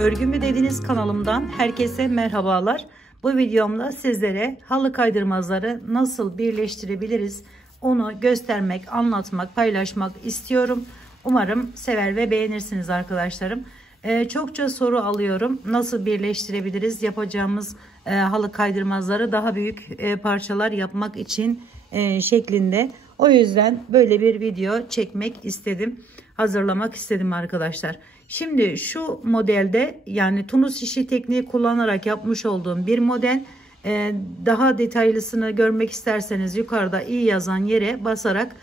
Örgü mü dediniz kanalımdan herkese merhabalar. Bu videomda sizlere halı kaydırmazları nasıl birleştirebiliriz onu göstermek, anlatmak, paylaşmak istiyorum. Umarım sever ve beğenirsiniz arkadaşlarım. Çokça soru alıyorum. Nasıl birleştirebiliriz yapacağımız halı kaydırmazları daha büyük parçalar yapmak için şeklinde. O yüzden böyle bir video çekmek istedim. Hazırlamak istedim arkadaşlar. Şimdi şu modelde, yani tunus işi tekniği kullanarak yapmış olduğum bir model. Daha detaylısını görmek isterseniz yukarıda i yazan yere basarak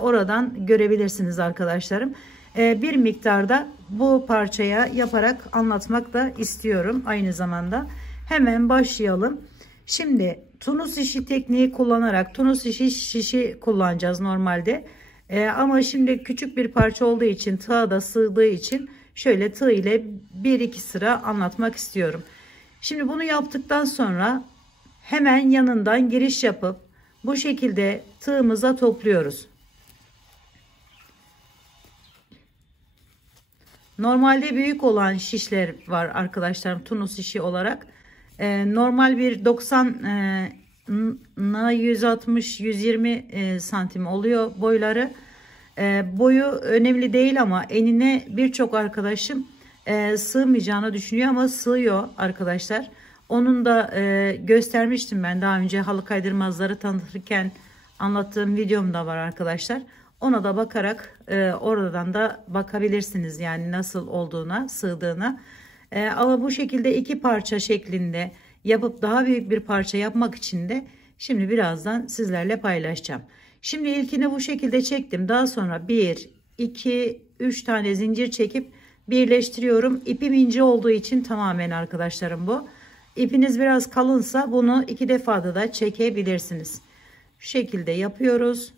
oradan görebilirsiniz arkadaşlarım. Bir miktarda bu parçaya yaparak anlatmak da istiyorum aynı zamanda. Hemen başlayalım. Şimdi tunus işi tekniği kullanarak tunus işi şişi kullanacağız normalde. Ama şimdi küçük bir parça olduğu için, tığa da sığdığı için şöyle tığ ile bir iki sıra anlatmak istiyorum. Şimdi bunu yaptıktan sonra hemen yanından giriş yapıp bu şekilde tığımıza topluyoruz. Normalde büyük olan şişler var arkadaşlarım, tunus işi olarak. Normal bir 90 160-120 santim oluyor boyları. Boyu önemli değil ama enine birçok arkadaşım sığmayacağını düşünüyor ama sığıyor arkadaşlar. Onun da göstermiştim ben daha önce, halı kaydırmazları tanıtırken anlattığım videom da var arkadaşlar. Ona da bakarak oradan da bakabilirsiniz, yani nasıl olduğuna, sığdığına. Ama bu şekilde iki parça şeklinde yapıp daha büyük bir parça yapmak için de şimdi birazdan sizlerle paylaşacağım. Şimdi ilkini bu şekilde çektim. Daha sonra 1, 2, 3 tane zincir çekip birleştiriyorum. İpim ince olduğu için tamamen arkadaşlarım bu. İpiniz biraz kalınsa bunu iki defada da çekebilirsiniz. Şu şekilde yapıyoruz.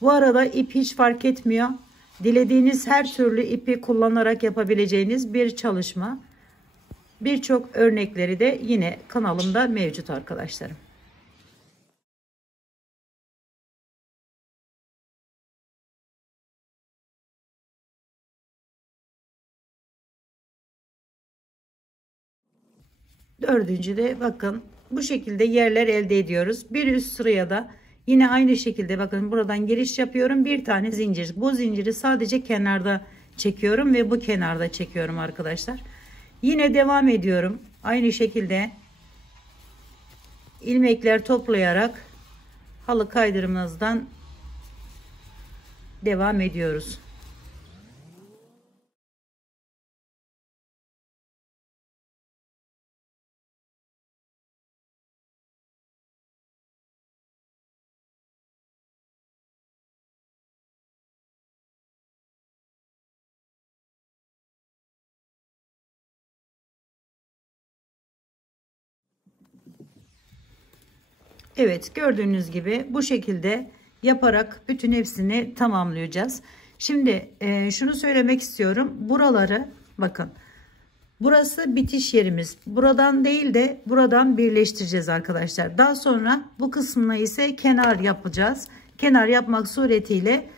Bu arada ip hiç fark etmiyor. Dilediğiniz her türlü ipi kullanarak yapabileceğiniz bir çalışma. Birçok örnekleri de yine kanalımda mevcut arkadaşlarım. Dördüncü de bakın bu şekilde yerler elde ediyoruz. Bir üst sıraya da yine aynı şekilde bakın buradan giriş yapıyorum. Bir tane zincir. Bu zinciri sadece kenarda çekiyorum ve bu kenarda çekiyorum arkadaşlar. Yine devam ediyorum. Aynı şekilde ilmekler toplayarak halı kaydırmazdan devam ediyoruz. Evet, gördüğünüz gibi bu şekilde yaparak bütün hepsini tamamlayacağız. Şimdi şunu söylemek istiyorum. Buraları bakın. Burası bitiş yerimiz. Buradan değil de buradan birleştireceğiz arkadaşlar. Daha sonra bu kısmına ise kenar yapacağız. Kenar yapmak suretiyle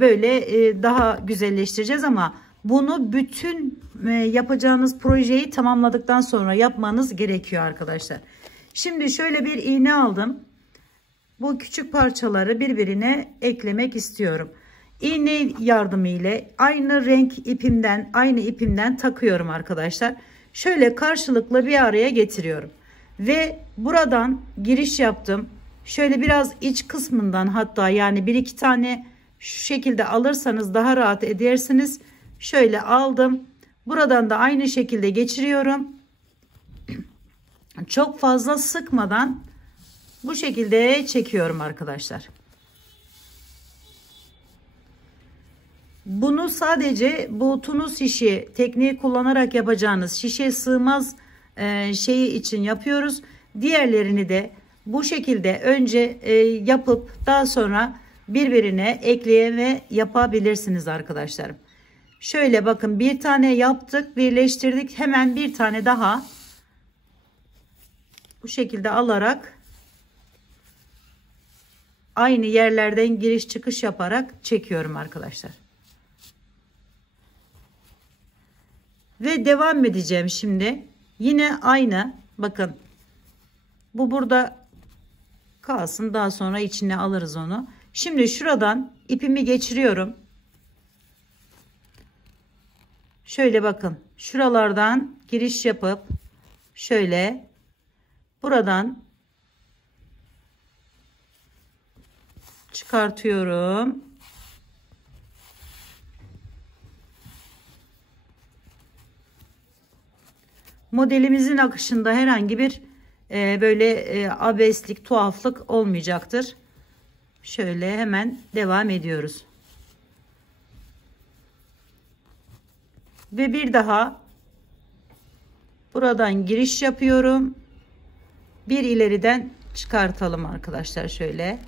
böyle daha güzelleştireceğiz ama bunu bütün yapacağınız projeyi tamamladıktan sonra yapmanız gerekiyor arkadaşlar. Şimdi şöyle bir iğne aldım. Bu küçük parçaları birbirine eklemek istiyorum. İğne yardımı ile aynı renk ipimden, aynı ipimden takıyorum arkadaşlar. Şöyle karşılıklı bir araya getiriyorum. Ve buradan giriş yaptım. Şöyle biraz iç kısmından, hatta yani bir iki tane şu şekilde alırsanız daha rahat edersiniz. Şöyle aldım. Buradan da aynı şekilde geçiriyorum. Çok fazla sıkmadan bu şekilde çekiyorum arkadaşlar. Bunu sadece bu tunus işi tekniği kullanarak yapacağınız şişe sığmaz şeyi için yapıyoruz. Diğerlerini de bu şekilde önce yapıp daha sonra birbirine ekleye ve yapabilirsiniz arkadaşlarım. Şöyle bakın, bir tane yaptık, birleştirdik, hemen bir tane daha bu şekilde alarak aynı yerlerden giriş çıkış yaparak çekiyorum arkadaşlar. Ve devam edeceğim şimdi. Yine aynı. Bakın. Bu burada kalsın. Daha sonra içine alırız onu. Şimdi şuradan ipimi geçiriyorum. Şöyle bakın. Şuralardan giriş yapıp şöyle buradan çıkartıyorum. Modelimizin akışında herhangi bir böyle abeslik, tuhaflık olmayacaktır. Şöyle hemen devam ediyoruz. Ve bir daha buradan giriş yapıyorum. Bir ileriden çıkartalım arkadaşlar şöyle.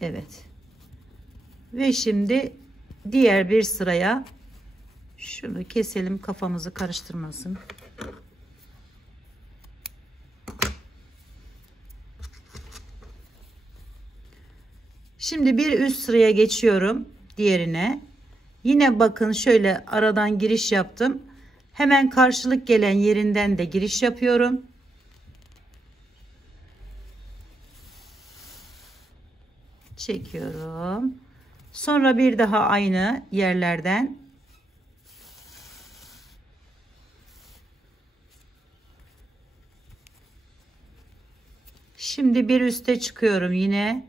Evet. Ve şimdi diğer bir sıraya şunu keselim, kafamızı karıştırmasın. Şimdi bir üst sıraya geçiyorum diğerine. Yine bakın şöyle aradan giriş yaptım. Hemen karşılık gelen yerinden de giriş yapıyorum. Çekiyorum. Sonra bir daha aynı yerlerden şimdi bir üste çıkıyorum yine.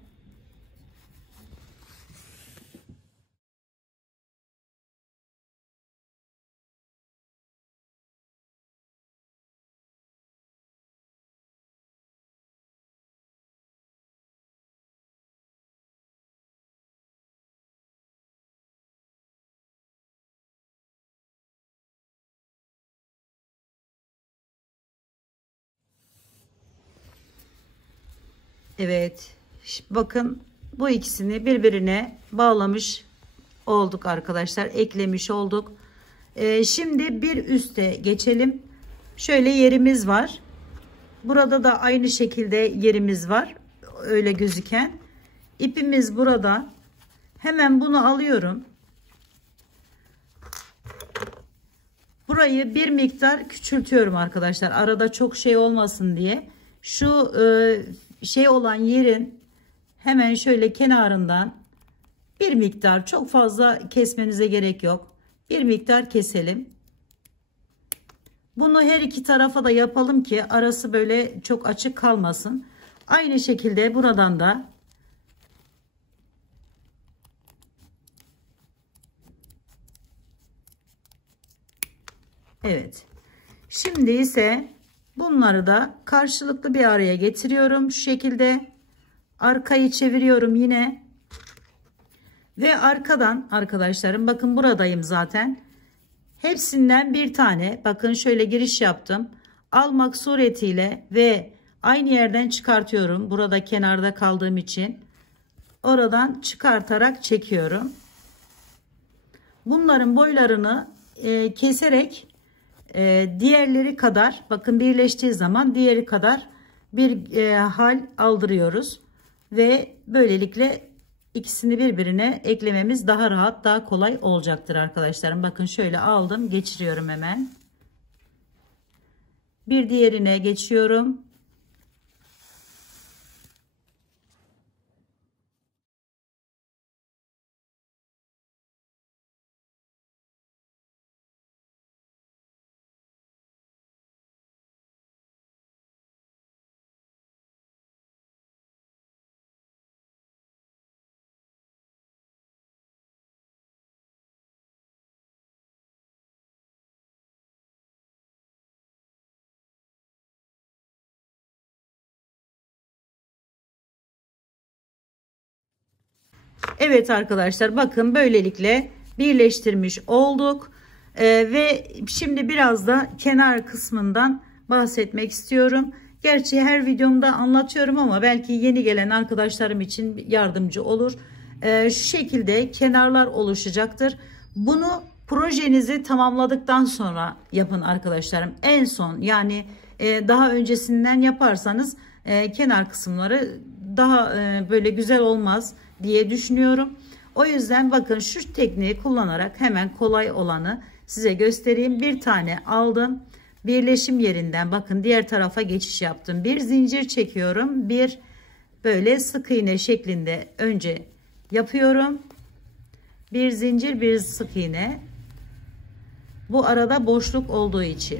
Evet. Bakın bu ikisini birbirine bağlamış olduk arkadaşlar. Eklemiş olduk. Şimdi bir üste geçelim. Şöyle yerimiz var. Burada da aynı şekilde yerimiz var. Öyle gözüken. İpimiz burada. Hemen bunu alıyorum. Burayı bir miktar küçültüyorum arkadaşlar. Arada çok şey olmasın diye. Şu şey olan yerin hemen şöyle kenarından bir miktar, çok fazla kesmenize gerek yok. Bir miktar keselim. Bunu her iki tarafa da yapalım ki arası böyle çok açık kalmasın. Aynı şekilde buradan da evet. Şimdi ise bunları da karşılıklı bir araya getiriyorum. Şu şekilde arkayı çeviriyorum yine. Ve arkadan arkadaşlarım bakın buradayım zaten. Hepsinden bir tane bakın şöyle giriş yaptım. Almak suretiyle ve aynı yerden çıkartıyorum. Burada kenarda kaldığım için. Oradan çıkartarak çekiyorum. Bunların boylarını keserek diğerleri kadar bakın birleştiği zaman diğeri kadar bir hal aldırıyoruz. Ve böylelikle İkisini birbirine eklememiz daha rahat, daha kolay olacaktır arkadaşlarım. Bakın şöyle aldım, geçiriyorum hemen. Bir diğerine geçiyorum. Evet arkadaşlar bakın böylelikle birleştirmiş olduk. Ve şimdi biraz da kenar kısmından bahsetmek istiyorum. Gerçi her videomda anlatıyorum ama belki yeni gelen arkadaşlarım için yardımcı olur. Şu şekilde kenarlar oluşacaktır. Bunu projenizi tamamladıktan sonra yapın arkadaşlarım. En son yani daha öncesinden yaparsanız kenar kısımları daha böyle güzel olmaz diye düşünüyorum. O yüzden bakın şu tekniği kullanarak hemen kolay olanı size göstereyim. Bir tane aldım. Birleşim yerinden bakın diğer tarafa geçiş yaptım. Bir zincir çekiyorum. Bir böyle sık iğne şeklinde önce yapıyorum. Bir zincir, bir sık iğne. Bu arada boşluk olduğu için.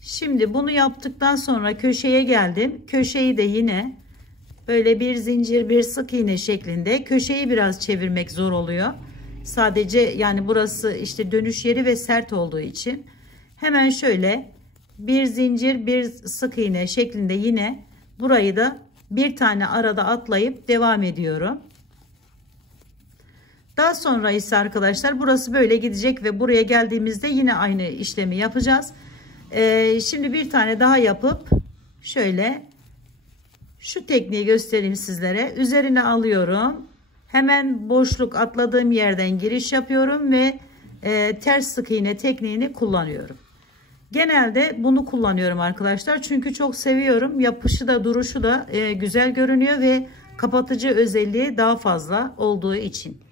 Şimdi bunu yaptıktan sonra köşeye geldim. Köşeyi de yine böyle bir zincir, bir sık iğne şeklinde, köşeyi biraz çevirmek zor oluyor. Sadece yani burası işte dönüş yeri ve sert olduğu için hemen şöyle bir zincir, bir sık iğne şeklinde yine burayı da bir tane arada atlayıp devam ediyorum. Daha sonra ise arkadaşlar burası böyle gidecek ve buraya geldiğimizde yine aynı işlemi yapacağız. Şimdi bir tane daha yapıp şöyle şu tekniği göstereyim sizlere. Üzerine alıyorum. Hemen boşluk atladığım yerden giriş yapıyorum ve ters sık iğne tekniğini kullanıyorum. Genelde bunu kullanıyorum arkadaşlar. Çünkü çok seviyorum. Yapışı da duruşu da güzel görünüyor ve kapatıcı özelliği daha fazla olduğu için.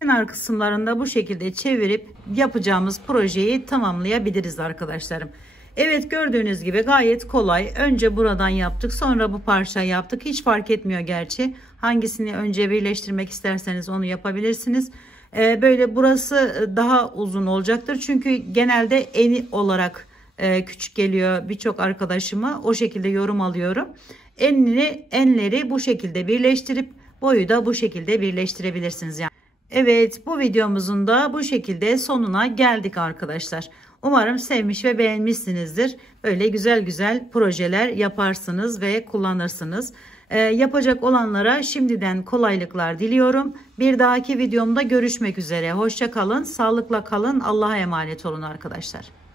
Kenar kısımlarında bu şekilde çevirip yapacağımız projeyi tamamlayabiliriz arkadaşlarım. Evet, gördüğünüz gibi gayet kolay. Önce buradan yaptık, sonra bu parçayı yaptık. Hiç fark etmiyor gerçi. Hangisini önce birleştirmek isterseniz onu yapabilirsiniz. Böyle burası daha uzun olacaktır. Çünkü genelde eni olarak küçük geliyor birçok arkadaşıma. O şekilde yorum alıyorum. Enleri bu şekilde birleştirip boyu da bu şekilde birleştirebilirsiniz yani. Evet, bu videomuzun da bu şekilde sonuna geldik arkadaşlar. Umarım sevmiş ve beğenmişsinizdir. Böyle güzel güzel projeler yaparsınız ve kullanırsınız. Yapacak olanlara şimdiden kolaylıklar diliyorum. Bir dahaki videomda görüşmek üzere. Hoşça kalın, sağlıkla kalın. Allah'a emanet olun arkadaşlar.